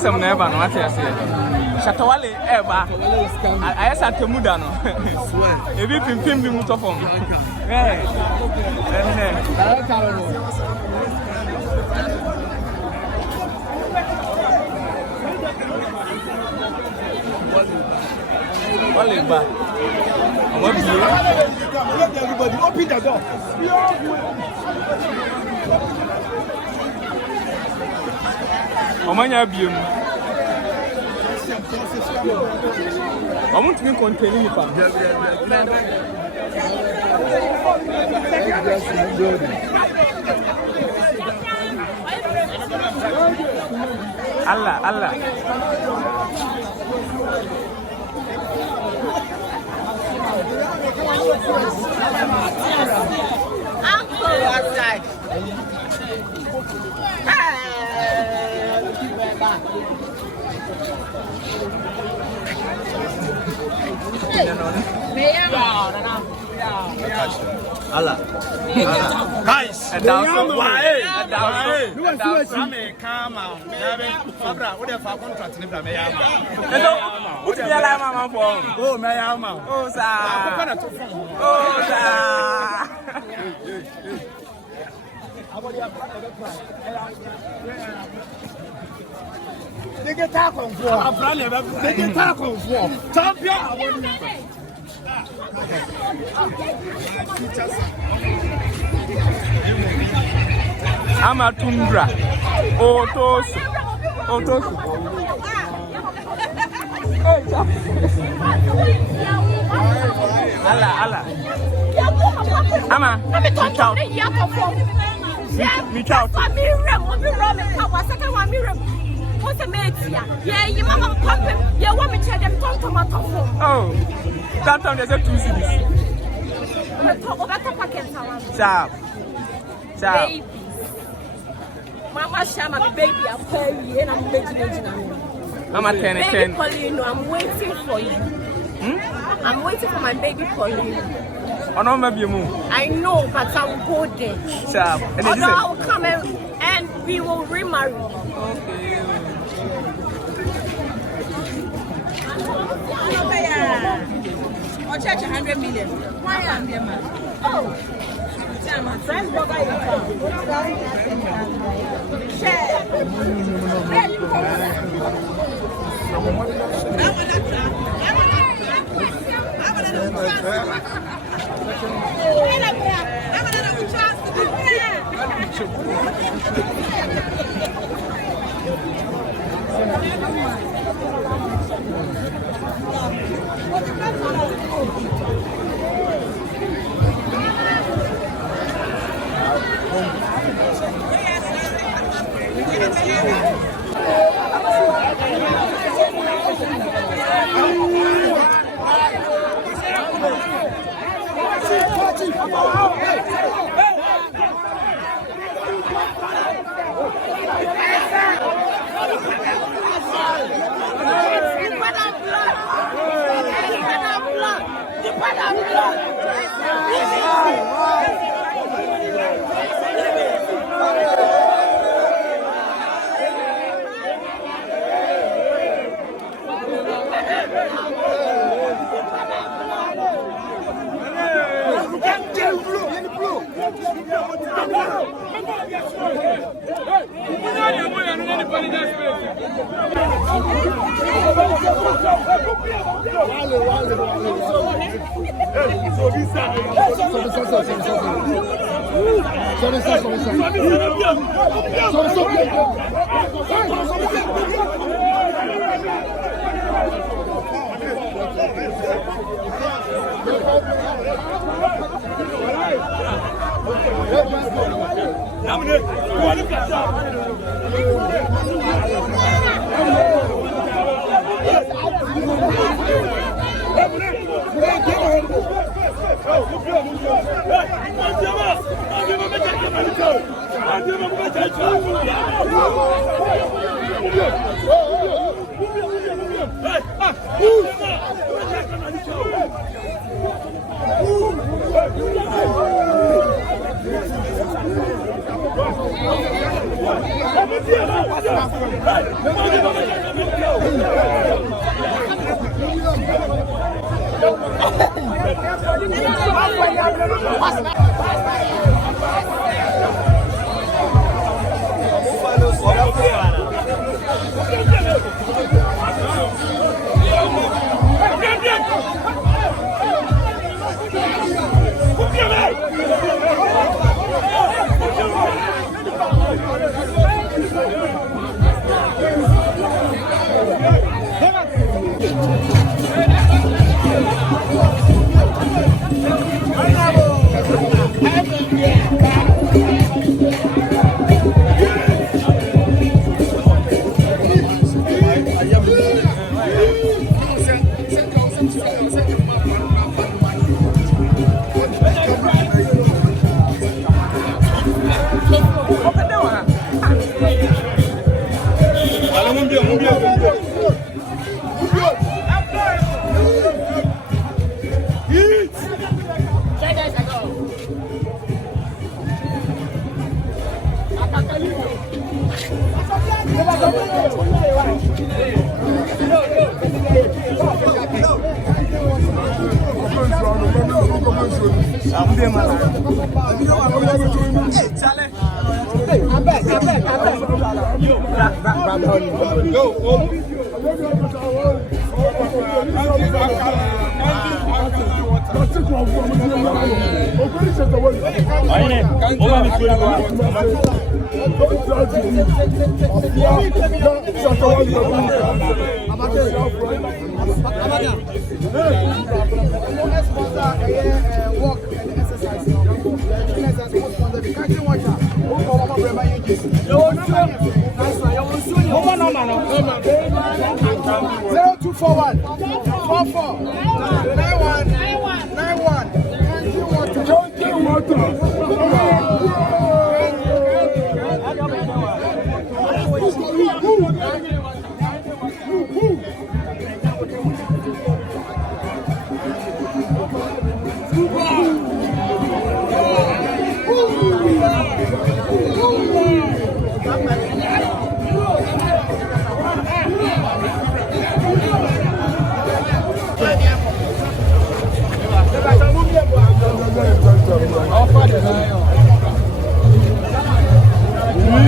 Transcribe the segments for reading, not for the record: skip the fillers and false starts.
Some never know what I say. Shatta Wale eba. I said to Mudano. If you pim be mutofom. Eh. Wale ba. What do you? Let everybody open the door. Omanya biom. I want to be containing it. Allah. Uncle outside. Allah. Guys, Ama tundra. Otos. Allah. Ama. Me out. What's a mate? Yeah, you mama pumping. Yeah, want me to tell them tomato. Oh, that time there's a 2 cities. Sharp. Babies. Mama Shama, baby, I'm paying and I'm making. Mama Baby Pauline, I'm waiting for you. I'm waiting for my baby Pauline. Oh no, maybe you move. I know, but I will go there. Sharp. Although I will come and we will remarry. Okay. Or charge 100 million. Why am I man? Oh, my friend, what are you? Share.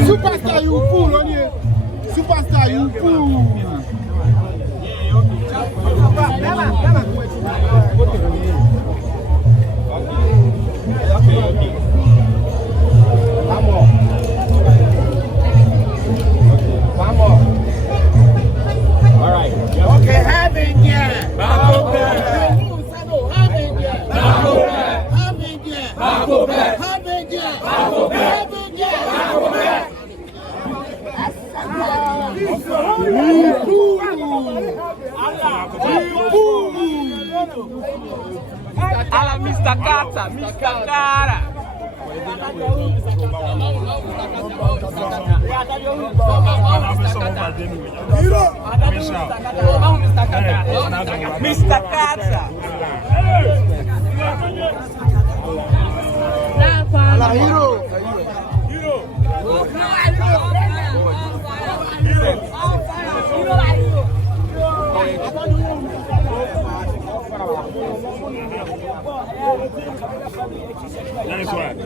Superstar, you fool, on you. Superstar, you fool. One more. All right. Okay, having yeah. Ala Mr. Carter, Mr. Carter. Mr. Carter. Hero. Nice one.